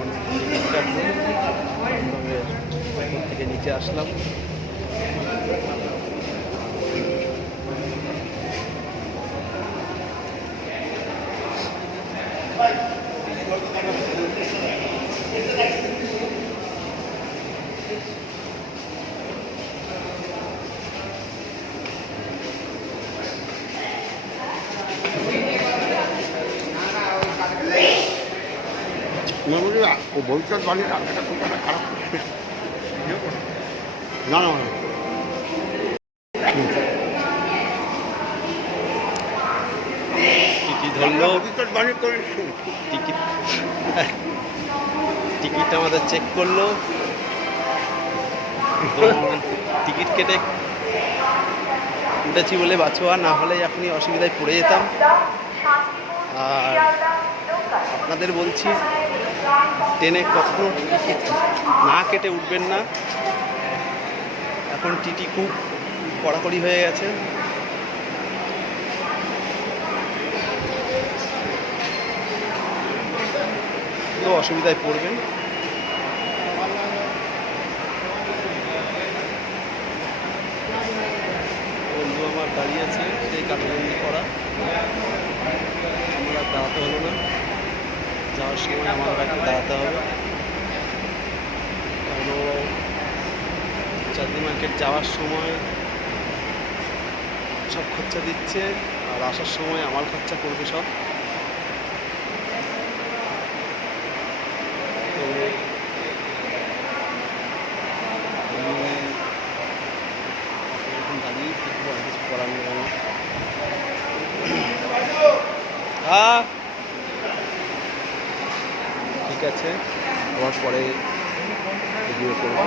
এখন টিকিট কাটবো। ওপর থেকে নিচে আসলাম। ও বলতে পারি রান্নাটা খুব একটা খারাপ না না টিটি ধরলো, বাড়ি করে টিকিট টিকিট আমাদের চেক করলো। তো টিকিট কেটে উঠেছি বলে বাঁচোয়া, না হলে এখনই অসুবিধায় পড়ে যেতাম। আর আপনাদের বলছি, ট্রেনে কখনো টিকিট না কেটে উঠবেন না। এখন টিটি খুব কড়াকড়ি হয়ে গেছে। তো অসুবিধায় পড়বেন। বন্ধু আমার দাঁড়িয়ে আছে, সেই কাটাবন্দি করা, আমার আর দাঁড়াতে হলো না। যাওয়ার সময় আমার একটু দাঁড়াতে হবে। কারণ চাঁদনি মার্কেট যাওয়ার সময় সব খরচা দিচ্ছে, আর আসার সময় আমার খরচা করবে সব। তো এখন দাঁড়িয়েই থাকবো, আর কিছু করার নেই আমার। হ্যাঁ ঠিক আছে, আবার পরে ভিডিও করবো।